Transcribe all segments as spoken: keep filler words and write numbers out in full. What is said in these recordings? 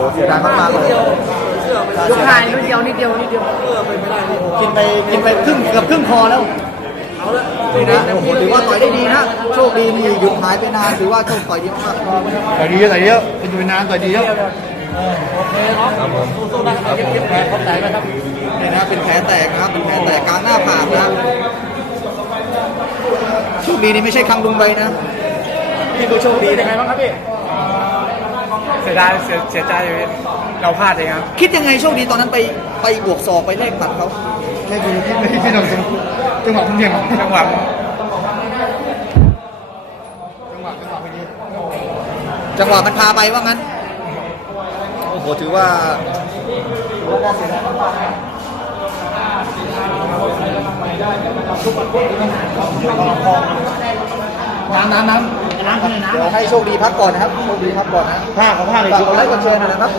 เสียดายมากๆเลยยกท้ายนิดเดียวนิดเดียวนิดเดียวกินไปกินไปครึ่งเกือบครึ่งคอแล้วนี่นะโอ้โหถือว่าต่อยได้ดีนะโชคดีมีหยุดหายไปนานถือว่าโชคต่อยดีมากต่อยดีเยอะต่อยเยอะเป็นอยู่นานต่อยดีเยอะโอเคเนาะสู้ๆนะครับเก็บแผลเข้าใจไหมครับนี่นะเป็นแผลแตกนะครับเป็นแผลแตกกลางหน้าผากนะโชคดีนี่ไม่ใช่คังดุงใบนะพี่ผู้โชคดียังไงบ้างครับพี่เสียดายเสียเสียใจอยู่เราพลาดเองครับคิดยังไงโชคดีตอนนั้นไปไปบวกศอกไปแลกหมัดเขาแค่ดูที่ไม่ที่เราจังจังหวะเดียวจังหวะจังหวะจังหวะไปดีจังหวะมันพาไปว่างั้นโอ้โหถือว่าน้ำน้ำน้ำน้ำน้ำเดี๋ยวให้โชคดีพักก่อนนะครับโชคดีพักก่อนนะผ้าขอผ้าเลยฝากกดไลค์กดแชร์หน่อยนะครับ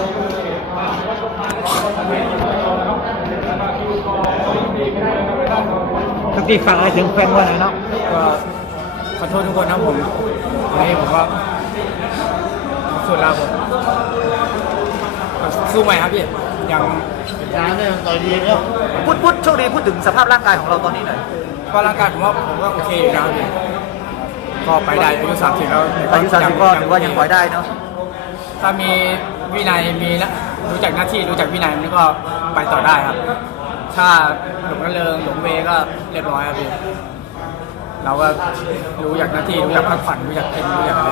ทักทีฝากอะไรถึงแฟนบอลหน่อยนะก็ขอโทษทุกคนนะผมวันนี้ผมก็สุดแล้วผมสู้ใหม่ครับพี่ยังน้ำเนี่ยต่อยดีแล้วพูดพูดโชคดีพูดถึงสภาพร่างกายของเราตอนนี้หน่อยก็ร่างกายผมว่าผมก็โอเคอยู่นะครับพี่ก็ไปได้อายุสามสิบแล้วอายุสามสิบก็ถือว่ายังปล่อยได้เนาะถ้ามีวินัยมีนะรู้จักหน้าที่รู้จักวินัยมันก็ไปต่อได้ครับถ้าหลงระเริงหลงเวก็เรียบร้อยครับพี่เราก็รู้จักหน้าที่รู้จักพักผ่อนรู้จักเพ่งรู้จักอะไร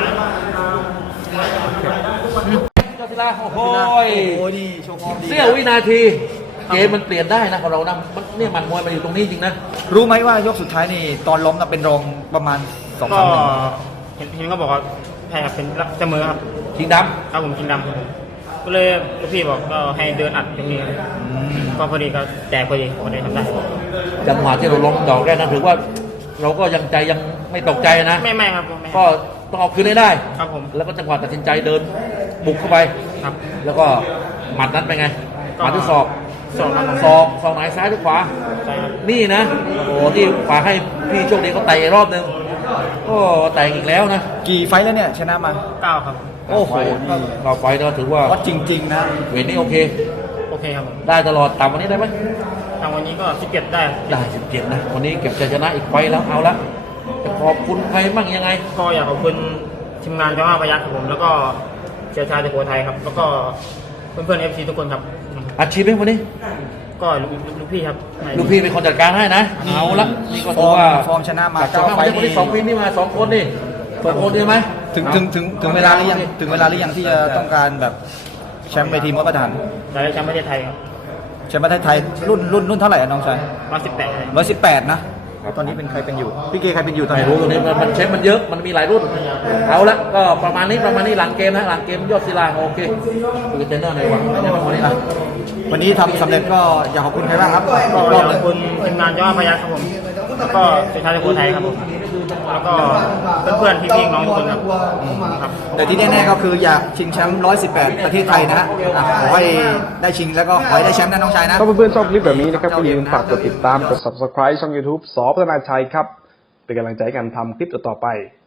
เจ้าศิลาโอ้โหนี่โชว์ฟอร์มดีเสี้ยววินาทีเกมมันเปลี่ยนได้นะของเรานะเนี่ยมันมวยมันอยู่ตรงนี้จริงนะรู้ไหมว่ายกสุดท้ายนี่ตอนล้มน่ะเป็นรองประมาณสองสามหนึ่งเห็นเห็นก็บอกว่าแพ้ครับเป็นเสมอครับชิงดำครับผมชิงดำก็เลยพี่บอกก็ให้เดินอัดตรงนี้ก็พอดีก็แจกพอดีก็ได้ทำได้จังหวะที่เราล้มดอกแรกนั้นถือว่าเราก็ยังใจยังไม่ตกใจนะไม่ไม่ครับก็ต้องเอาคืนให้ได้ครับผมแล้วก็จังหวะตัดสินใจเดินบุกเข้าไปครับแล้วก็หมัดนั้นเป็นไงหมัดที่ศอกศอกศอกศอกไหนซ้ายหรือขวานี่นะโอ้ที่ขวาให้พี่โชคดีเขาไต่รอบนึงก็ไต่อีกแล้วนะกี่ไฟแล้วเนี่ยชนะมาเก้าครับโอ้โหเราไฟก็ถือว่าวัดจริงๆนะเวทนี้โอเคโอเคครับได้ตลอดต่ำวันนี้ได้ไหมต่ำวันนี้ก็สิบเจ็ดได้ได้สิบเจ็ดนะวันนี้เก็บชัยชนะอีกไฟแล้วเอาละจะขอบคุณใครบ้างยังไงก็อยากขอบคุณทีมงานเจ้าห้าพยัคฆ์ครับผมแล้วก็เชียร์ชายตะโกไทยครับแล้วก็เพื่อนๆเอฟซีทุกคนครับอาชีพไหมวันนี้ก็ลูกพี่ครับลูกพี่เป็นคนจัดการให้นะเอาละนี่ก็ถือว่าฟอร์มชนะมาเก้าไฟล์ที่สองปีนี่มาสองคนนี่สองคนดีไหมถึงถึงถึงถึงเวลาหรือยังถึงเวลาหรือยังที่จะต้องการแบบแชมป์เวทีมวยประธานได้แชมป์ประเทศไทยครับแชมป์ประเทศไทยรุ่นรุ่นรุ่นเท่าไหร่น้องชายร้อยสิบแปดร้อยสิบแปดนะตอนนี้เป็นใครเป็นอยู่พี่เกใครเป็นอยู่ตอนนี้ไม่รู้ตอนนี้มันเชฟมันเยอะมันมีหลายรุ่นเอาละก็ประมาณนี้ประมาณนี้หลังเกมนะหลังเกมยอดศิลาโอเคคือเทรนเนอร์ในวังในวันนี้นะวันนี้ทำสำเร็จก็อยากขอบคุณใครบ้างครับก็ขอบคุณทีมงานเจ้าพยัคฆ์ครับผมแล้วก็เชียร์ชายตะโกไทยครับผมแล้วก็เพื่อนๆพี่ๆน้องทุกคนครับแต่ที่แน่ๆก็คืออยากชิงแชมป์หนึ่งร้อยสิบแปดประเทศไทยนะฮะขอให้ได้ชิงแล้วก็ขอให้ได้แชมป์นะน้องชายนะถ้าเพื่อนๆชอบคลิปแบบนี้นะครับก็อย่าลืมฝากกดติดตามกด ซับสไครบ์ ช่อง ยูทูบ สอ พัฒนาชัยครับเป็นกำลังใจกันทำคลิปต่อๆไป